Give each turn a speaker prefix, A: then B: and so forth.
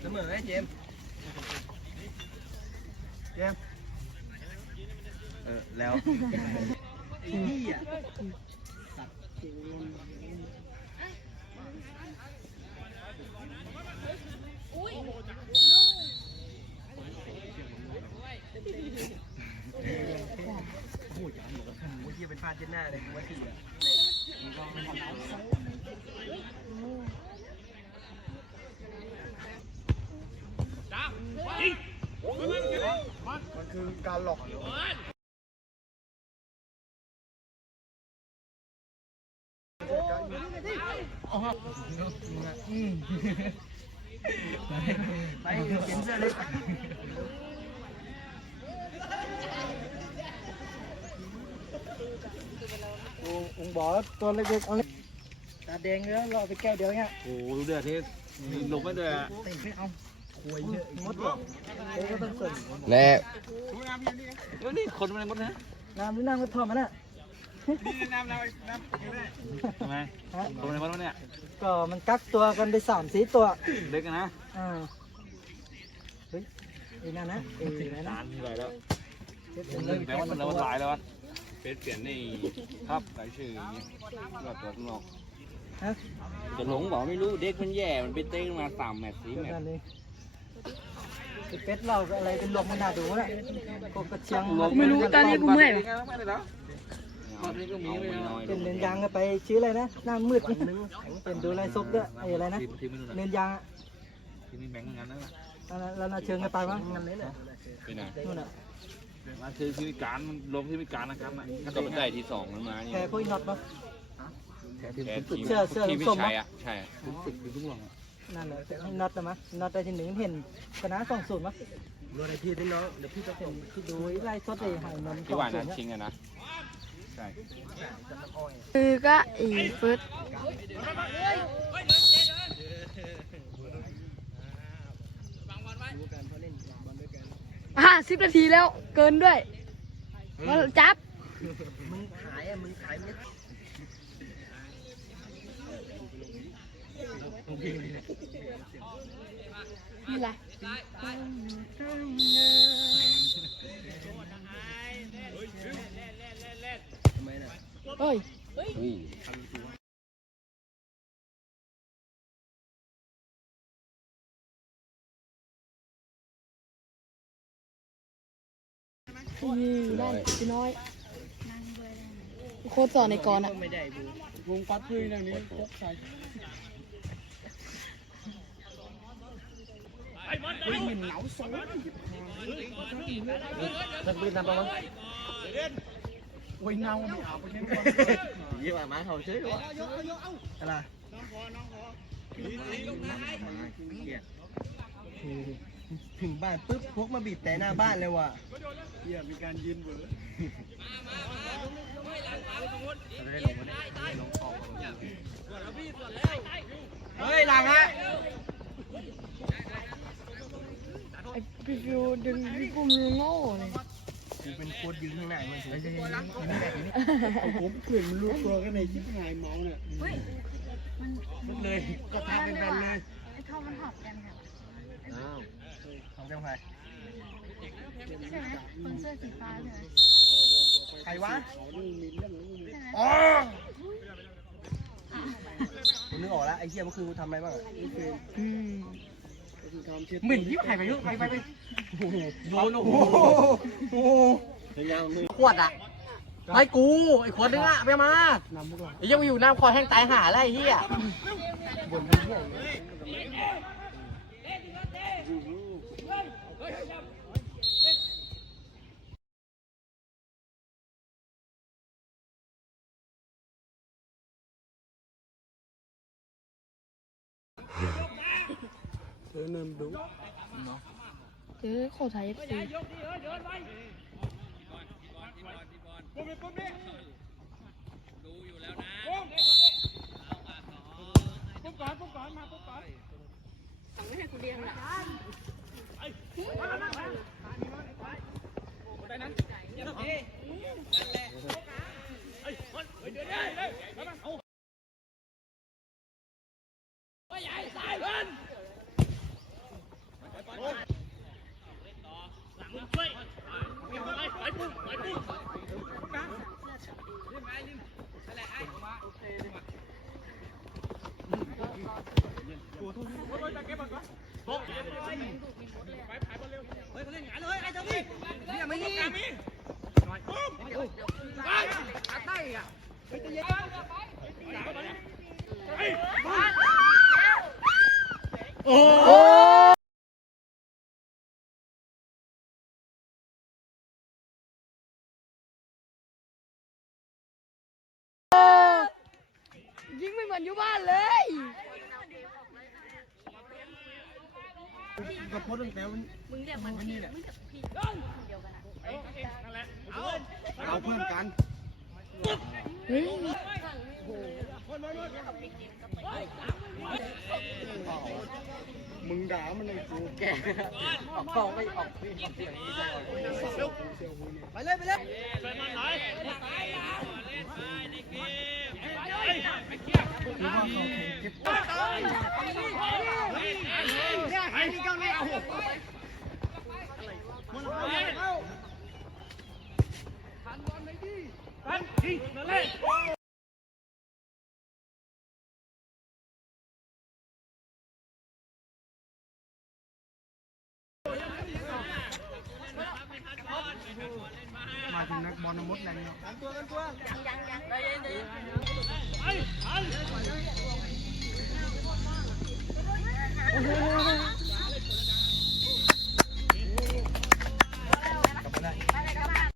A: เสมอไอ้เจมส์เจมส์เออแล้วไอ้เหี้ยโอ้ยอย่าหนูกับหมูเหี้ยเป็นพลาดเจนหน้าเลยกูว่าทีอะ มันคือการหลอกไปเขียนเสื้อเล็ก
B: องบอกว่าตัวเล็กๆเอาเล็กตาแดงแล้วรอไปแก้วเดียวเนี่ย
C: โอ้โหดูเดือดที่ลงไม่เดือด
B: ติไม่เอาควยเยอะมดบอกเอ้ก็ต้องเสริม
D: และ
C: เดี๋ยวนี่คนมันหมดนะ
B: น้ำนี่น้ำก็ทอดมันอะ
C: ทำไม
B: ฮะ
C: คนมันหมดเนี่ย
B: ก็มันกักตัวกันไปสามสี่ตัว
C: เด็กนะ
B: อ่าเฮ้ยไอ้นั่นนะไอ้นั่นนะ
C: นานที่ไรแล้ว
B: เจ็บ
C: เรื่องแต่ว่ามันเราหลายแล้ววัน เปลี่ยนเปลี่ยนนี่ครับใส่ชื่อก็ตัวข้างนอก
B: ฮะ
E: จะหลงบอกไม่รู้เด็กมันแย่มันไปเต้นมาสามแมตช์สี่
B: เดี๋ยว
E: แมต
B: นั่
E: ช์
B: นเลยไอ้เป็ดเราก็อะไรเป็นลมมันน่าดูนะกบกระเชียง
F: ไม่รู้ตอนนี้กูเมื่อย
C: ไม่ได้แล้วตอนนี้ก็มี
E: เอา
C: ไม่
E: ไม่น้อย
B: เป็นเนินยางกันไปชื่ออะไรนะหน้ามืดเป็นดูไรซบด้วยไอ้อะไรนะ
C: ทีมทีมไม่รู้นะ
B: เนินยางอะ
C: ทีมนี้แบ่งงานนั่นแหละ
B: นั่นน่ะแล้วน่าเชิญกันไปมั้งงั้นเลยเหรอ
E: ไปไหน
B: นู่นน่ะ
C: มาคือที่การมันลงที่มีการนะครับนะ
E: ก็มันได้ที่สองมันมานี่
B: แพ้พวกอีน็อตปะ
E: แค่ทีม
B: เสื้อเสื้อ
E: ทีม
B: ส้
E: พี่
B: มๆ
E: ชัย
B: ปะ
E: อะใช่
C: ฝึกคือทุกวัน
B: นั่นแหละให้น็อตนะมะน็อตได้ที่หนึ่งเห็นชนะสองศูนย์มั้ง
A: รถไอพี่พี่น้องเดี๋ยวพี่จะ
B: เห็นที่ดูไล่สดไอ้หายนนท์ส
E: ที่
B: อง
E: ว่า
B: ศู
E: นั้น
B: นย์
E: ชิงอะนะใช่
F: คือก็อีเฟิร์ สห้าสิบนาทีแล้วเกินด้วยมาจับ
A: มึงขายอะ มึงขายเม็ด
F: นี่แหละเฮ้ย นี่ได้พี่น้อยโคตรสอนในก่อนอะ
A: ไม่ได้บู
B: วงปัดพื้นอย่างนี้พกใส่
A: สักบินนำประมาณ
B: โอ้ยเงาไม่เอาไปเล่น
A: ยี่ห้อมาเขาซื้อวะอะไร ถึงบ้านปุ๊บพกมาบีบแต่หน้าบ้านเลยว่ะ
B: เฮียมีการยืนเบือ
A: เฮ้ยหลังฮะ
F: ไอ้พี่ฟิวดึงพี่ปุ้มโง่เลย
A: กูเป็นโค้ดยืนข้างในมันสิ
B: ผมเขื่อนมันรู้ตัวกันในชิบหายเมาเนี่ย
A: เลยก็ทำเป็นแบนเลย
G: ไอ้ท่อมันหอบกันค่ะ
A: อ้าว ของเจ้าใคร
G: ใช่ไหมคนเสื้อสีฟ้าใช่ไหม
A: ใครวะ
G: ใช่ไหม
A: อ๋อกูนึกออกแล้วไอ้เหี้ยเมื่อคืนกูทำอะไรบ้างอะ
B: หมิ่นยิ่งหายไปเยอะไปไปไป
A: โดนโอ้โหโอ้โห
B: ขวดอะไม่กูไอ้ขวดนึงอะไปมาไอ้ยังอยู่น้ำคอแห้งตายหาแล้วไอ้เหี้ย เธอเนิมดู
F: เจอโคตรไทยเอฟซี
A: เยิ
F: งไม่เหมือนอยู่บ้านเลย
H: กับพดตั้งแต่มัน
I: มึงเรียกมันพี่มึงกับพี่เดียวกันอะ
H: เอาเพื่อนกัน
F: เฮ้ย
H: มึงด่ามันเลยกู
J: แกออกกองไม่ออกไม่ออกเสียงนี้เลย
H: ไปเลยไปเลยคือว่าเขาเก็บเนี่ยไอ้นี่ก็ไม่เอา มาถึงนักบอลมดแรงเนาะตัวกันตัวยังยังยังใจเย็นใจเย็น